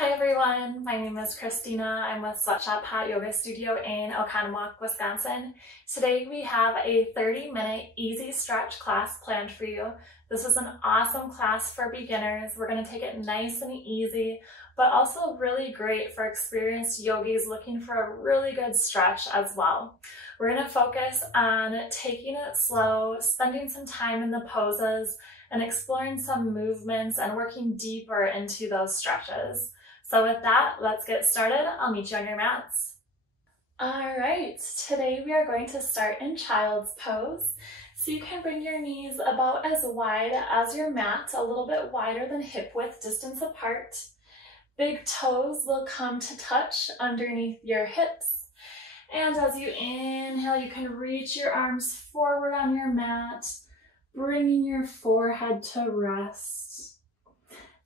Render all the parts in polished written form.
Hi everyone, my name is Christina. I'm with Sweatshop Hot Yoga Studio in Oconomowoc, Wisconsin. Today we have a 30-minute easy stretch class planned for you. This is an awesome class for beginners. We're going to take it nice and easy, but also really great for experienced yogis looking for a really good stretch as well. We're going to focus on taking it slow, spending some time in the poses, and exploring some movements and working deeper into those stretches. So with that, let's get started. I'll meet you on your mats. All right, today we are going to start in child's pose. So you can bring your knees about as wide as your mat, a little bit wider than hip width distance apart. Big toes will come to touch underneath your hips. And as you inhale, you can reach your arms forward on your mat, bringing your forehead to rest.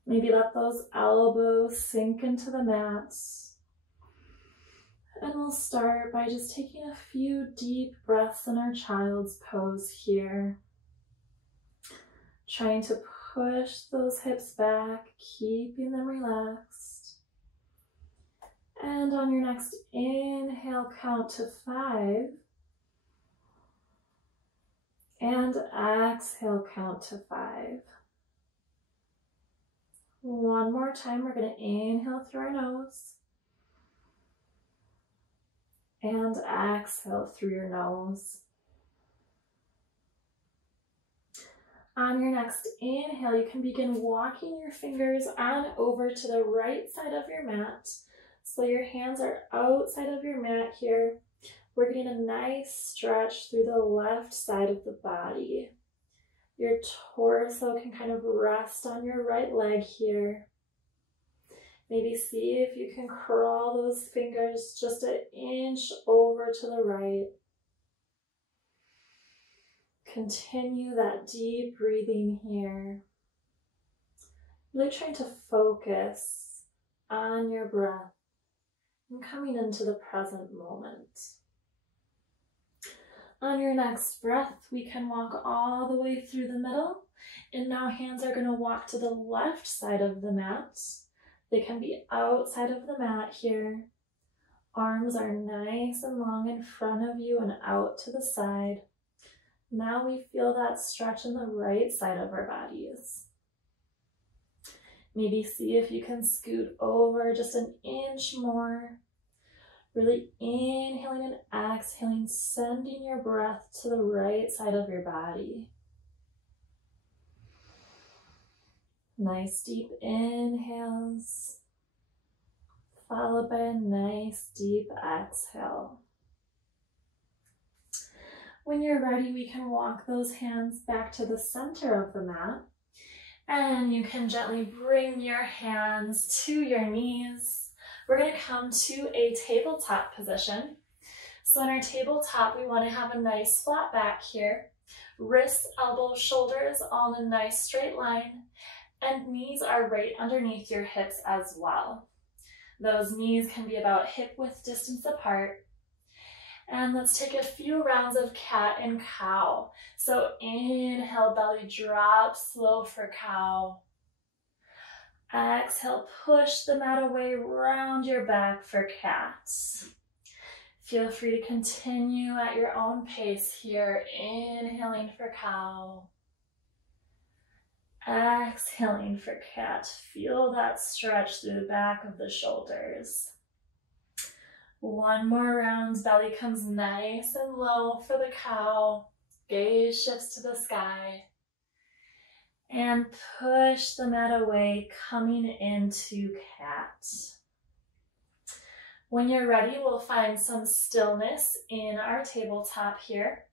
Maybe let those elbows sink into the mat. And we'll start by just taking a few deep breaths in our child's pose here. Trying to push those hips back, keeping them relaxed. And on your next inhale, count to 5. And exhale, count to 5. One more time, we're going to inhale through our nose and exhale through your nose. On your next inhale, you can begin walking your fingers on over to the right side of your mat. So your hands are outside of your mat here. We're getting a nice stretch through the left side of the body. Your torso can kind of rest on your right leg here. Maybe see if you can crawl those fingers just an inch over to the right. Continue that deep breathing here. Really trying to focus on your breath and coming into the present moment. On your next breath, we can walk all the way through the middle, and now hands are going to walk to the left side of the mat. They can be outside of the mat here. Arms are nice and long in front of you and out to the side. Now we feel that stretch in the right side of our bodies. Maybe see if you can scoot over just an inch more. Really inhaling and exhaling, sending your breath to the right side of your body. Nice deep inhales, followed by a nice deep exhale. When you're ready, we can walk those hands back to the center of the mat, and you can gently bring your hands to your knees. We're going to come to a tabletop position. So in our tabletop, we want to have a nice flat back here. Wrists, elbows, shoulders all in a nice straight line. And knees are right underneath your hips as well. Those knees can be about hip width distance apart. And let's take a few rounds of cat and cow. So inhale, belly drop, slow for cow. Exhale, push the mat away, round your back for cat. Feel free to continue at your own pace here, inhaling for cow. Exhaling for cat. Feel that stretch through the back of the shoulders. One more round, belly comes nice and low for the cow. Gaze shifts to the sky. And push the mat away, coming into cat. When you're ready, we'll find some stillness in our tabletop here.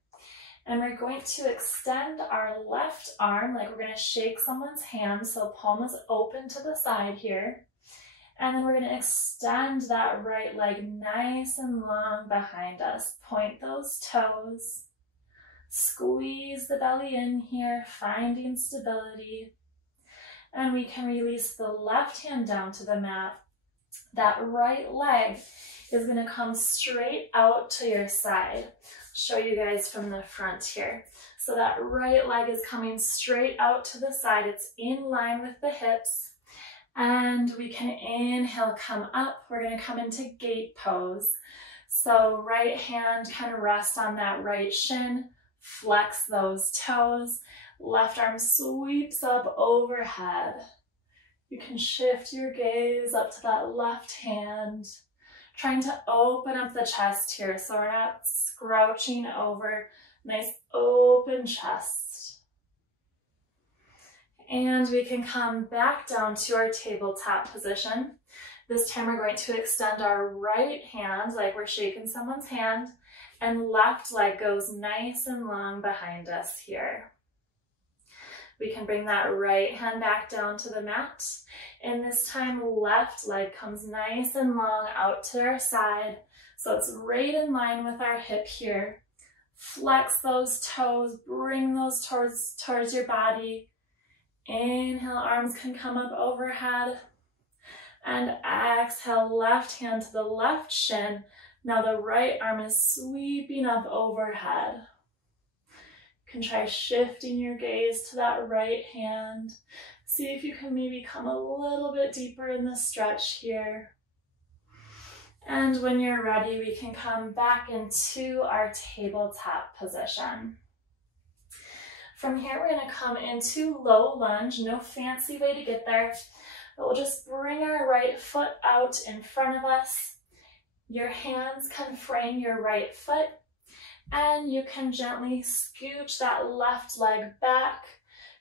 And we're going to extend our left arm like we're going to shake someone's hand, so palm is open to the side here. And then we're going to extend that right leg nice and long behind us. Point those toes. Squeeze the belly in here, finding stability. And we can release the left hand down to the mat. That right leg is going to come straight out to your side. I'll show you guys from the front here. So that right leg is coming straight out to the side. It's in line with the hips. And we can inhale, come up. We're going to come into gate pose. So right hand can rest on that right shin, flex those toes. Left arm sweeps up overhead. You can shift your gaze up to that left hand, trying to open up the chest here so we're not scrouching over. Nice open chest. And we can come back down to our tabletop position. This time we're going to extend our right hand like we're shaking someone's hand, and left leg goes nice and long behind us here. We can bring that right hand back down to the mat, and this time left leg comes nice and long out to our side, so it's right in line with our hip here. Flex those toes, bring those towards your body. Inhale, arms can come up overhead. And exhale, left hand to the left shin. Now the right arm is sweeping up overhead. You can try shifting your gaze to that right hand. See if you can maybe come a little bit deeper in the stretch here. And when you're ready, we can come back into our tabletop position. From here, we're going to come into low lunge. No fancy way to get there. But we'll just bring our right foot out in front of us. Your hands can frame your right foot, and you can gently scooch that left leg back,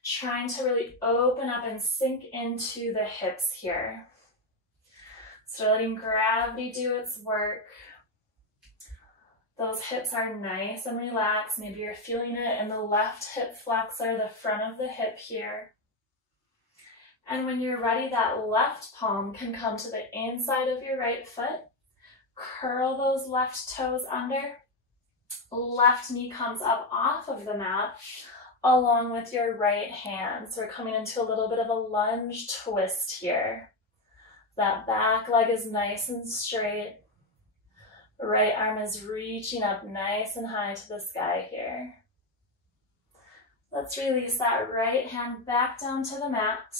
trying to really open up and sink into the hips here. So letting gravity do its work. Those hips are nice and relaxed. Maybe you're feeling it in the left hip flexor, the front of the hip here. And when you're ready, that left palm can come to the inside of your right foot. Curl those left toes under. Left knee comes up off of the mat along with your right hand. So we're coming into a little bit of a lunge twist here. That back leg is nice and straight. The right arm is reaching up nice and high to the sky here. Let's release that right hand back down to the mat.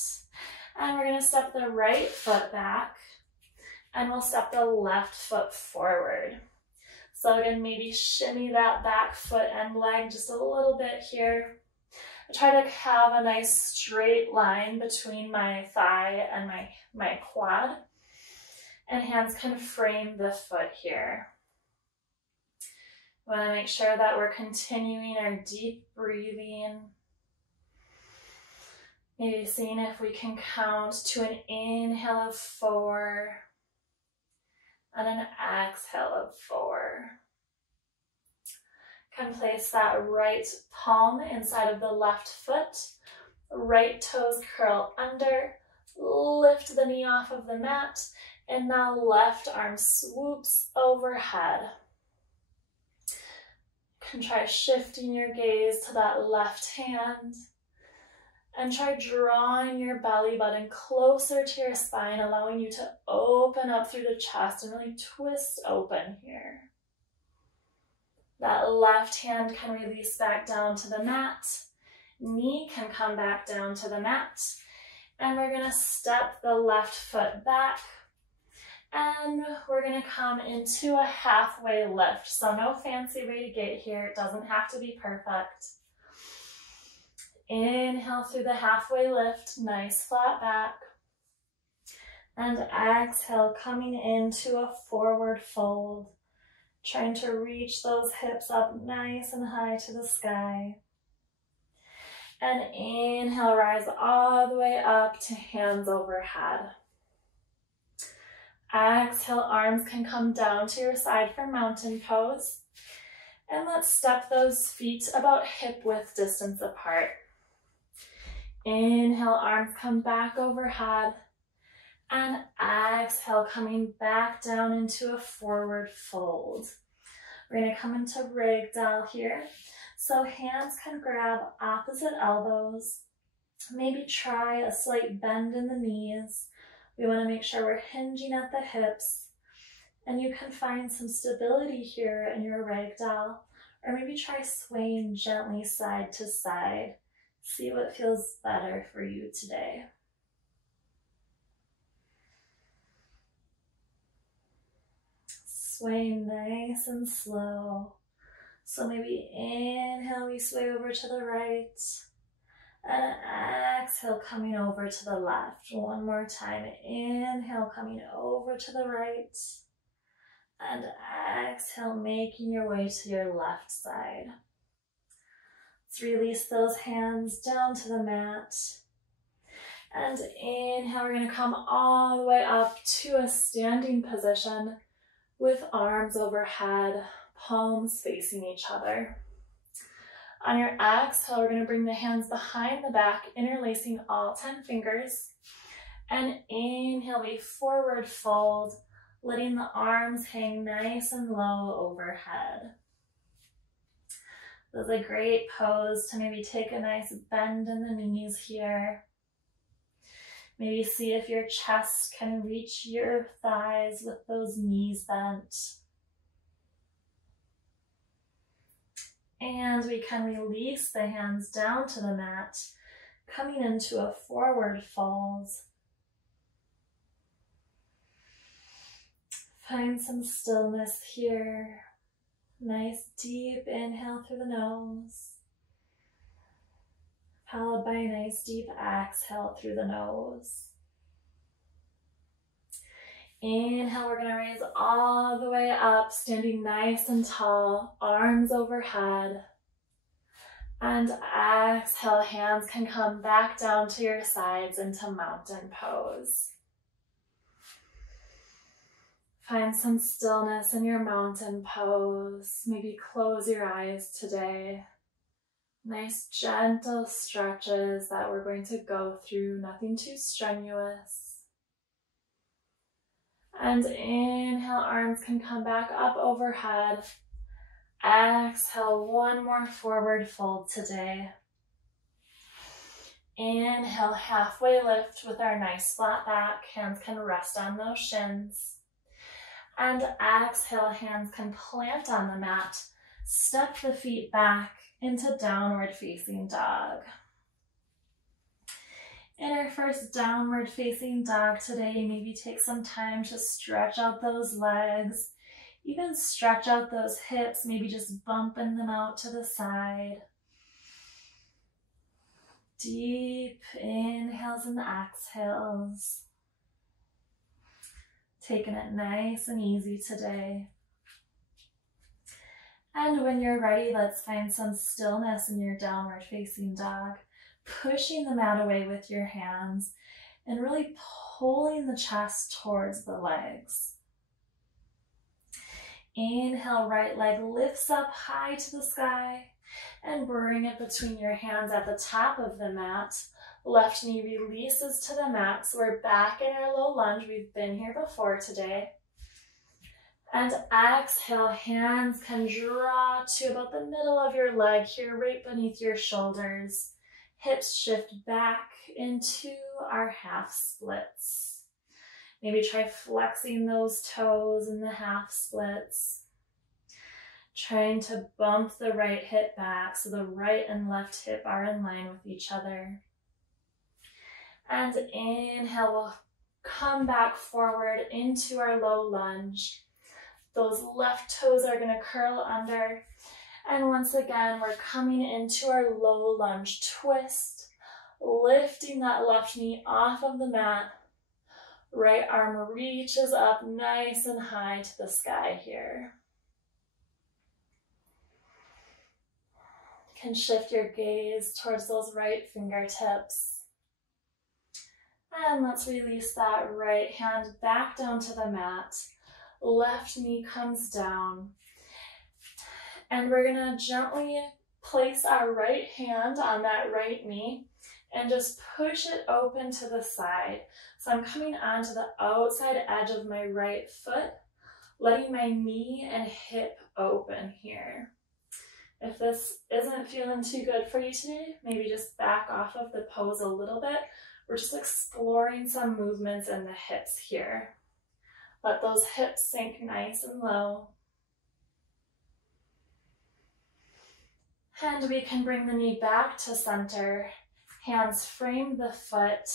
And we're going to step the right foot back, and we'll step the left foot forward. So again, maybe shimmy that back foot and leg just a little bit here. I try to have a nice straight line between my thigh and my quad, and hands can frame the foot here. We want to make sure that we're continuing our deep breathing. Maybe seeing if we can count to an inhale of 4 and an exhale of 4. Can place that right palm inside of the left foot. Right toes curl under. Lift the knee off of the mat. And now left arm swoops overhead. Can try shifting your gaze to that left hand. And try drawing your belly button closer to your spine, allowing you to open up through the chest and really twist open here. That left hand can release back down to the mat. Knee can come back down to the mat. And we're going to step the left foot back. And we're going to come into a halfway lift. So no fancy way to get here. It doesn't have to be perfect. Inhale through the halfway lift, nice flat back. And exhale, coming into a forward fold. Trying to reach those hips up nice and high to the sky. And inhale, rise all the way up to hands overhead. Exhale, arms can come down to your side for mountain pose. And let's step those feet about hip width distance apart. Inhale, arms come back overhead. And exhale, coming back down into a forward fold. We're going to come into ragdoll here. So hands can grab opposite elbows. Maybe try a slight bend in the knees. We want to make sure we're hinging at the hips. And you can find some stability here in your ragdoll. Or maybe try swaying gently side to side. See what feels better for you today. swaying nice and slow. So maybe inhale, we sway over to the right, and exhale, coming over to the left. One more time. Inhale, coming over to the right, and exhale, making your way to your left side. Let's release those hands down to the mat. And inhale, we're going to come all the way up to a standing position with arms overhead, palms facing each other. On your exhale, we're going to bring the hands behind the back, interlacing all 10 fingers. And inhale, we forward fold, letting the arms hang nice and low overhead. This is a great pose to maybe take a nice bend in the knees here. Maybe see if your chest can reach your thighs with those knees bent. And we can release the hands down to the mat, coming into a forward fold. Find some stillness here. Nice deep inhale through the nose, followed by a nice deep exhale through the nose. Inhale, we're going to raise all the way up, standing nice and tall, arms overhead. And exhale, hands can come back down to your sides into mountain pose. Find some stillness in your mountain pose. Maybe close your eyes today. Nice gentle stretches that we're going to go through, nothing too strenuous. And inhale, arms can come back up overhead. Exhale, one more forward fold today. Inhale, halfway lift with our nice flat back. Hands can rest on those shins. And exhale, hands can plant on the mat. Step the feet back into downward facing dog. In our first downward facing dog today, maybe take some time to stretch out those legs, even stretch out those hips, maybe just bumping them out to the side. Deep inhales and exhales. Taking it nice and easy today. And when you're ready, let's find some stillness in your downward facing dog, pushing the mat away with your hands and really pulling the chest towards the legs. Inhale, right leg lifts up high to the sky and bring it between your hands at the top of the mat. Left knee releases to the mat, so we're back in our low lunge. We've been here before today. And exhale, hands can draw to about the middle of your leg here, right beneath your shoulders. Hips shift back into our half splits. Maybe try flexing those toes in the half splits. Trying to bump the right hip back so the right and left hip are in line with each other. And inhale, we'll come back forward into our low lunge. Those left toes are going to curl under. And once again, we're coming into our low lunge twist, lifting that left knee off of the mat. Right arm reaches up nice and high to the sky here. You can shift your gaze towards those right fingertips. And let's release that right hand back down to the mat. Left knee comes down. And we're gonna gently place our right hand on that right knee and just push it open to the side. So I'm coming onto the outside edge of my right foot, letting my knee and hip open here. If this isn't feeling too good for you today, maybe just back off of the pose a little bit. We're just exploring some movements in the hips here. Let those hips sink nice and low. And we can bring the knee back to center. Hands frame the foot.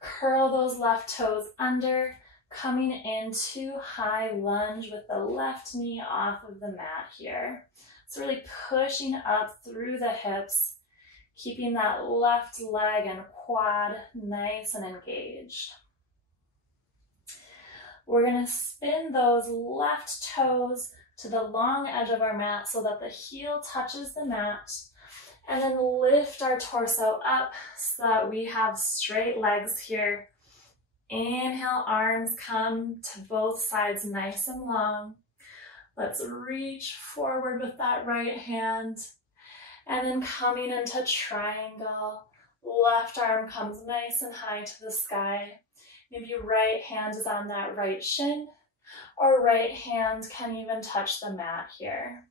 Curl those left toes under. Coming into high lunge with the left knee off of the mat here. So really pushing up through the hips, keeping that left leg and quad nice and engaged. We're going to spin those left toes to the long edge of our mat so that the heel touches the mat, and then lift our torso up so that we have straight legs here. Inhale, arms come to both sides nice and long. Let's reach forward with that right hand, and then coming into triangle, left arm comes nice and high to the sky. Maybe right hand is on that right shin, or right hand can even touch the mat here.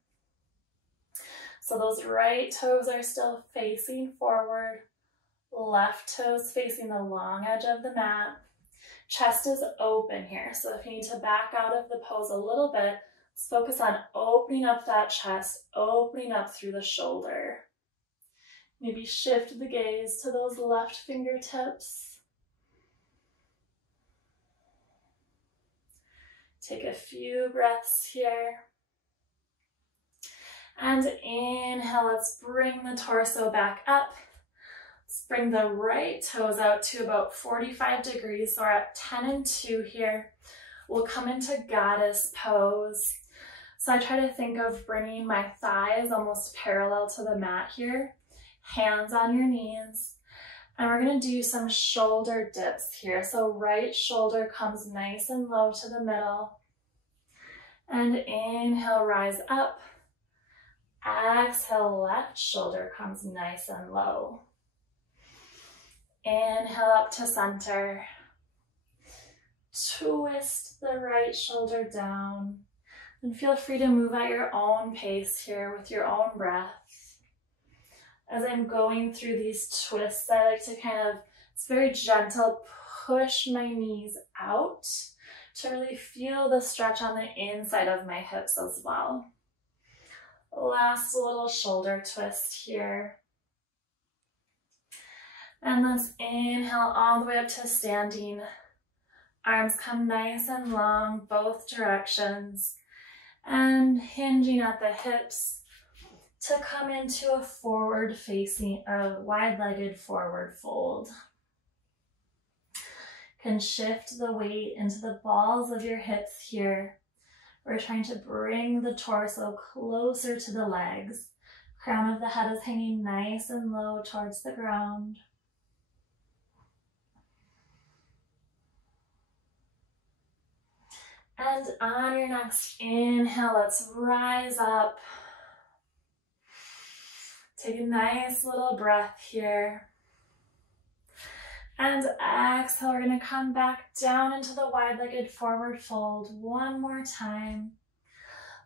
So those right toes are still facing forward, left toes facing the long edge of the mat. Chest is open here, so if you need to back out of the pose a little bit, let's focus on opening up that chest, opening up through the shoulder. Maybe shift the gaze to those left fingertips. Take a few breaths here. And inhale, let's bring the torso back up. Let's bring the right toes out to about 45 degrees. So we're at 10 and 2 here. We'll come into goddess pose. So I try to think of bringing my thighs almost parallel to the mat here. Hands on your knees. And we're going to do some shoulder dips here. So right shoulder comes nice and low to the middle. And inhale, rise up. Exhale, left shoulder comes nice and low. Inhale up to center. Twist the right shoulder down. And feel free to move at your own pace here with your own breath. As I'm going through these twists, I like to it's very gentle, push my knees out to really feel the stretch on the inside of my hips as well. Last little shoulder twist here. And let's inhale all the way up to standing. Arms come nice and long, both directions. And hinging at the hips to come into a wide-legged forward fold. Can shift the weight into the balls of your hips here. We're trying to bring the torso closer to the legs. Crown of the head is hanging nice and low towards the ground. And on your next inhale, let's rise up. Take a nice little breath here. And exhale, we're going to come back down into the wide-legged forward fold one more time.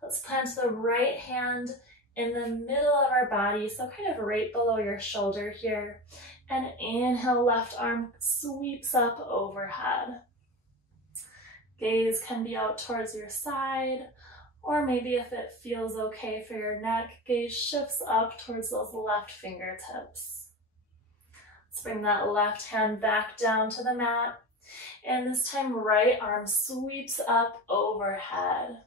Let's plant the right hand in the middle of our body, so kind of right below your shoulder here. And inhale, left arm sweeps up overhead. Gaze can be out towards your side, or maybe if it feels okay for your neck, gaze shifts up towards those left fingertips. Let's bring that left hand back down to the mat. And this time, right arm sweeps up overhead.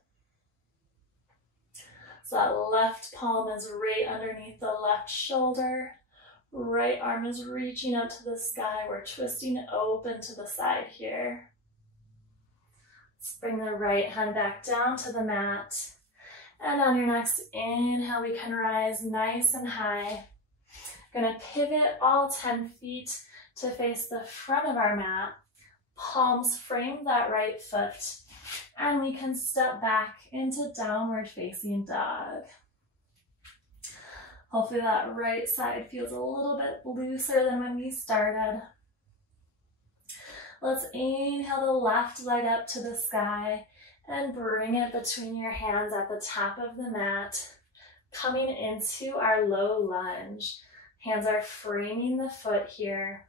So that left palm is right underneath the left shoulder. Right arm is reaching out to the sky. We're twisting open to the side here. Let's bring the right hand back down to the mat. And on your next inhale, we can rise nice and high. Gonna pivot all 10 feet to face the front of our mat. Palms frame that right foot. And we can step back into downward facing dog. Hopefully that right side feels a little bit looser than when we started. Let's inhale the left leg up to the sky and bring it between your hands at the top of the mat, coming into our low lunge. Hands are framing the foot here.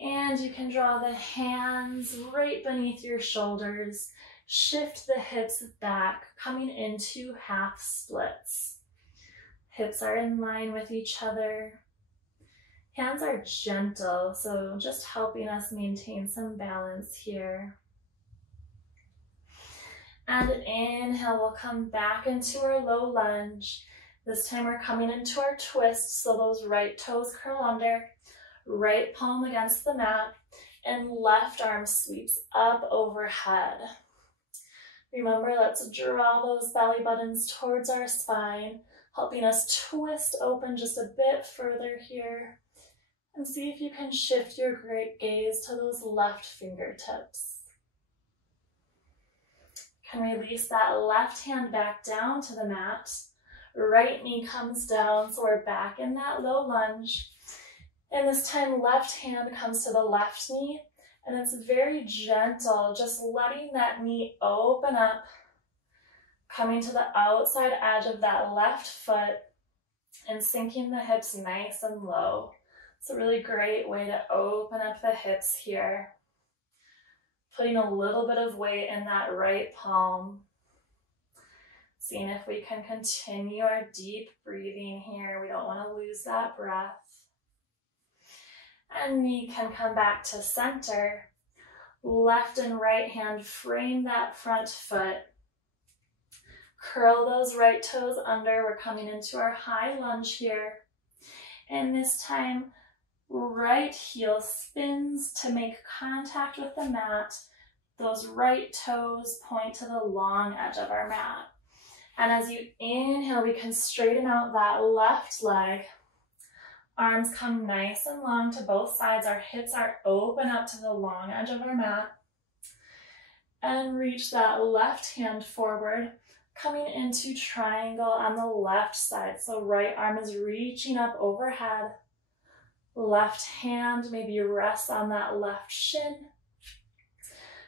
And you can draw the hands right beneath your shoulders. Shift the hips back, coming into half splits. Hips are in line with each other. Hands are gentle, so just helping us maintain some balance here. And inhale, we'll come back into our low lunge. This time we're coming into our twist, so those right toes curl under, right palm against the mat, and left arm sweeps up overhead. Remember, let's draw those belly buttons towards our spine, helping us twist open just a bit further here. And see if you can shift your great gaze to those left fingertips. Can release that left hand back down to the mat. Right knee comes down, so we're back in that low lunge. And this time, left hand comes to the left knee, and it's very gentle, just letting that knee open up, coming to the outside edge of that left foot, and sinking the hips nice and low. It's a really great way to open up the hips here. Putting a little bit of weight in that right palm. Seeing if we can continue our deep breathing here. We don't want to lose that breath. And knee can come back to center. Left and right hand frame that front foot. Curl those right toes under. We're coming into our high lunge here. And this time, right heel spins to make contact with the mat. Those right toes point to the long edge of our mat. And as you inhale, we can straighten out that left leg. Arms come nice and long to both sides. Our hips are open up to the long edge of our mat. And reach that left hand forward, coming into triangle on the left side. So right arm is reaching up overhead. Left hand maybe rests on that left shin.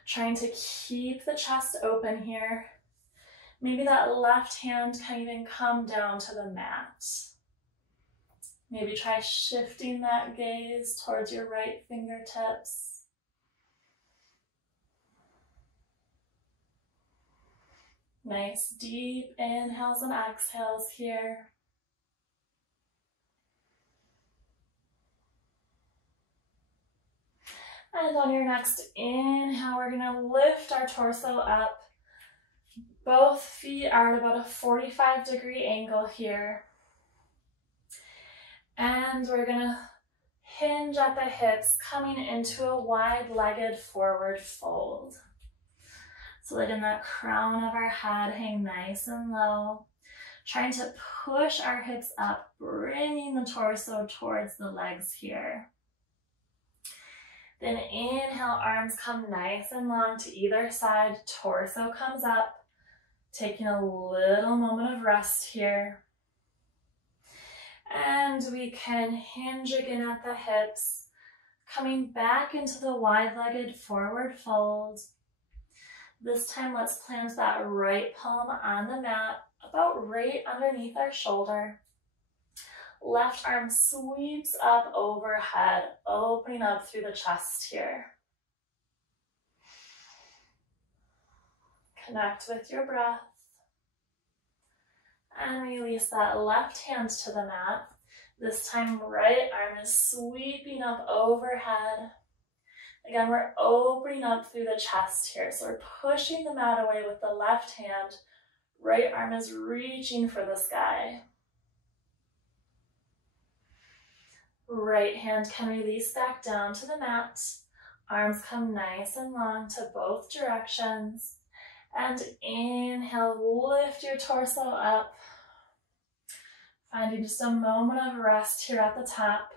Trying to keep the chest open here. Maybe that left hand can even come down to the mat. Maybe try shifting that gaze towards your right fingertips. Nice deep inhales and exhales here. And on your next inhale, we're gonna lift our torso up. Both feet are at about a 45-degree angle here. And we're gonna hinge at the hips, coming into a wide-legged forward fold. So letting that crown of our head hang nice and low. Trying to push our hips up, bringing the torso towards the legs here. Then inhale, arms come nice and long to either side, torso comes up, taking a little moment of rest here. And we can hinge again at the hips, coming back into the wide-legged forward fold. This time, let's plant that right palm on the mat, about right underneath our shoulder. Left arm sweeps up overhead, opening up through the chest here. Connect with your breath. And release that left hand to the mat. This time, right arm is sweeping up overhead. Again, we're opening up through the chest here. So we're pushing the mat away with the left hand. Right arm is reaching for the sky. Right hand can release back down to the mat. Arms come nice and long to both directions. And inhale, lift your torso up. Finding just a moment of rest here at the top.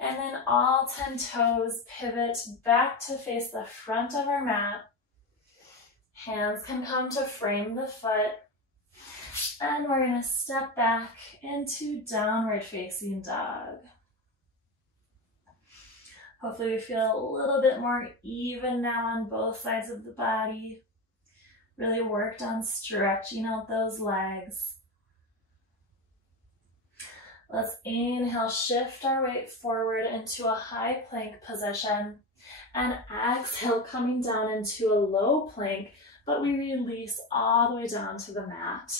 And then all 10 toes pivot back to face the front of our mat. Hands can come to frame the foot. And we're going to step back into downward facing dog. Hopefully we feel a little bit more even now on both sides of the body. Really worked on stretching out those legs. Let's inhale, shift our weight forward into a high plank position. And exhale, coming down into a low plank, but we release all the way down to the mat.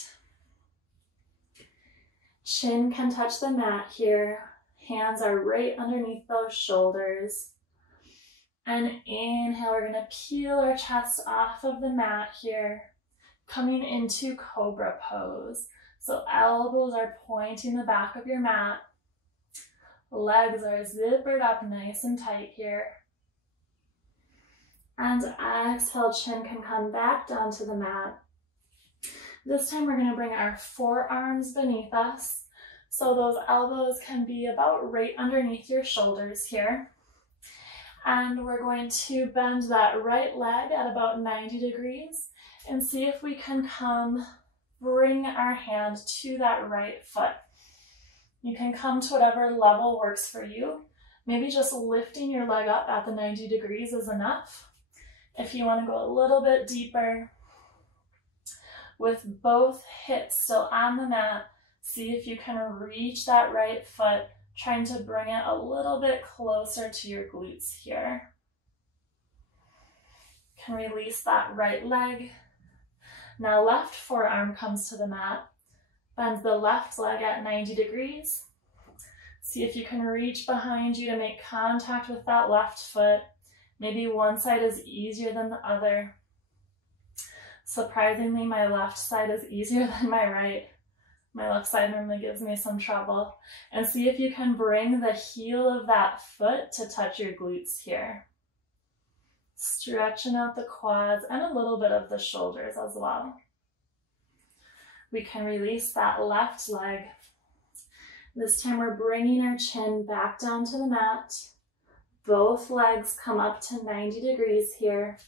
Chin can touch the mat here. Hands are right underneath those shoulders. And inhale, we're gonna peel our chest off of the mat here, coming into Cobra Pose. So elbows are pointing the back of your mat. Legs are zippered up nice and tight here. And exhale, chin can come back down to the mat. This time we're going to bring our forearms beneath us. So those elbows can be about right underneath your shoulders here. And we're going to bend that right leg at about 90 degrees and see if we can bring our hand to that right foot. You can come to whatever level works for you. Maybe just lifting your leg up at the 90 degrees is enough. If you want to go a little bit deeper, with both hips still on the mat, see if you can reach that right foot, trying to bring it a little bit closer to your glutes here. You can release that right leg. Now left forearm comes to the mat. Bend the left leg at 90 degrees. See if you can reach behind you to make contact with that left foot. Maybe one side is easier than the other. Surprisingly, my left side is easier than my right. My left side normally gives me some trouble. And see if you can bring the heel of that foot to touch your glutes here. Stretching out the quads and a little bit of the shoulders as well. We can release that left leg. This time we're bringing our chin back down to the mat. Both legs come up to 90 degrees here.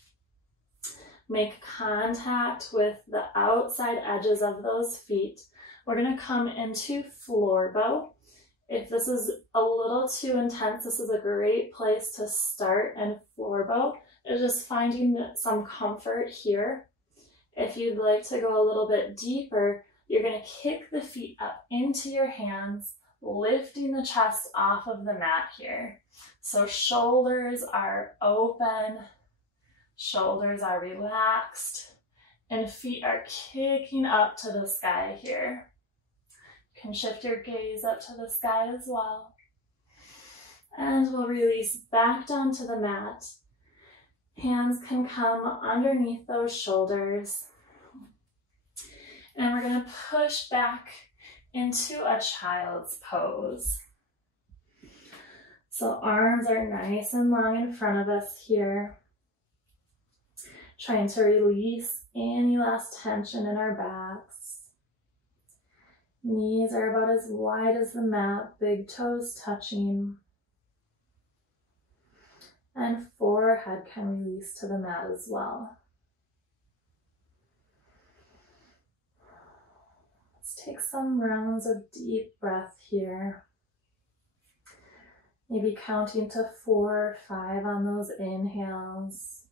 Make contact with the outside edges of those feet. We're going to come into floor bow. If this is a little too intense, this is a great place to start in floor bow. It's just finding some comfort here. If you'd like to go a little bit deeper, you're going to kick the feet up into your hands, lifting the chest off of the mat here. So shoulders are open, shoulders are relaxed, and feet are kicking up to the sky here. You can shift your gaze up to the sky as well. And we'll release back down to the mat. Hands can come underneath those shoulders. And we're going to push back into a child's pose. So arms are nice and long in front of us here. Trying to release any last tension in our backs. Knees are about as wide as the mat, big toes touching. And forehead can release to the mat as well. Let's take some rounds of deep breath here. Maybe counting to 4 or 5 on those inhales.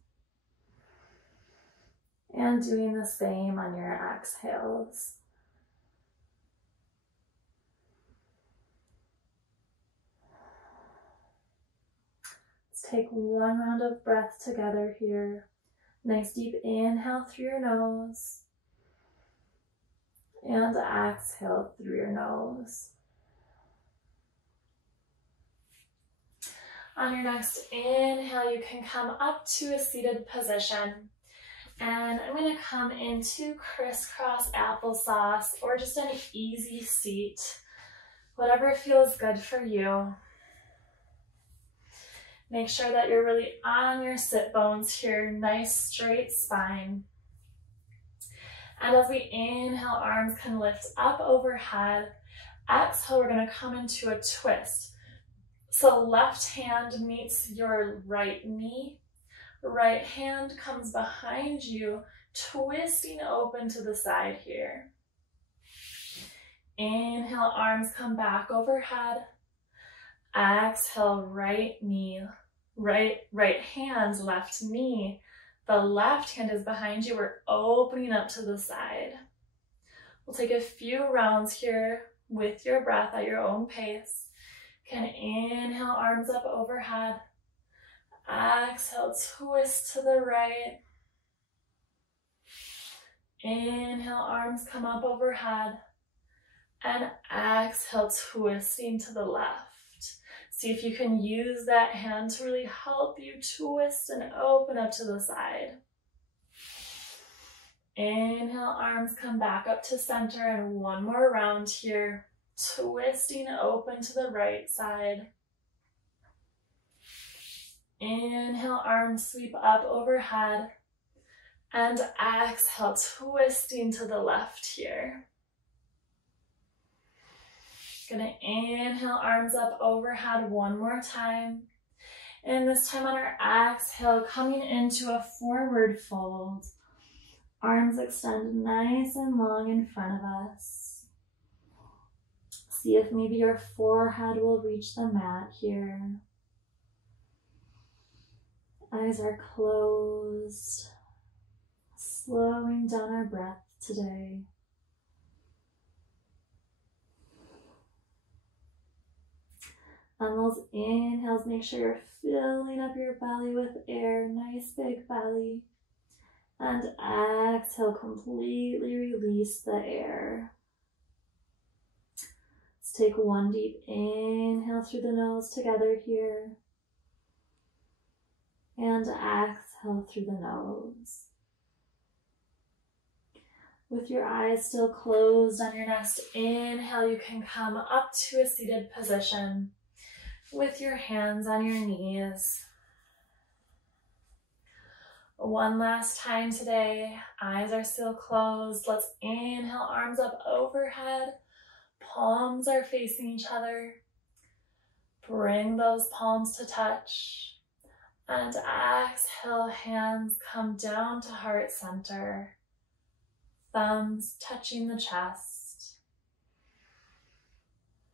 And doing the same on your exhales. Take one round of breath together here. Nice deep inhale through your nose. And exhale through your nose. On your next inhale, you can come up to a seated position. And I'm going to come into crisscross applesauce or just an easy seat. Whatever feels good for you. Make sure that you're really on your sit bones here, nice straight spine. And as we inhale, arms can lift up overhead. Exhale, we're going to come into a twist. So left hand meets your right knee. Right hand comes behind you, twisting open to the side here. Inhale, arms come back overhead. Exhale, right knee, right hand, left knee. The left hand is behind you. We're opening up to the side. We'll take a few rounds here with your breath at your own pace. Can inhale, arms up overhead. Exhale, twist to the right. Inhale, arms come up overhead. And exhale, twisting to the left. See if you can use that hand to really help you twist and open up to the side. Inhale, arms come back up to center, and one more round here. Twisting open to the right side. Inhale, arms sweep up overhead. And exhale, twisting to the left here. Gonna inhale, arms up overhead one more time. And this time on our exhale, coming into a forward fold. Arms extend nice and long in front of us. See if maybe your forehead will reach the mat here. Eyes are closed. Slowing down our breath today. On those inhales, make sure you're filling up your belly with air, nice big belly. And exhale, completely release the air. Let's take one deep inhale through the nose together here. And exhale through the nose. With your eyes still closed, on your next inhale, you can come up to a seated position with your hands on your knees. One last time today, eyes are still closed. Let's inhale, arms up overhead. Palms are facing each other. Bring those palms to touch. And exhale, hands come down to heart center. Thumbs touching the chest.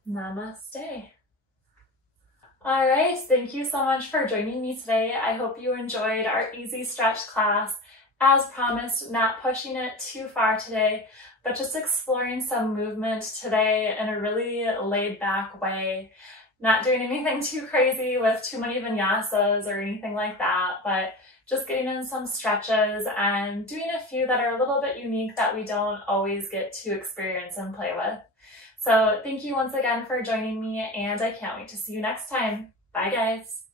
Namaste. All right, thank you so much for joining me today. I hope you enjoyed our easy stretch class. As promised, not pushing it too far today, but just exploring some movement today in a really laid back way. Not doing anything too crazy with too many vinyasas or anything like that, but just getting in some stretches and doing a few that are a little bit unique that we don't always get to experience and play with. So thank you once again for joining me, and I can't wait to see you next time. Bye guys.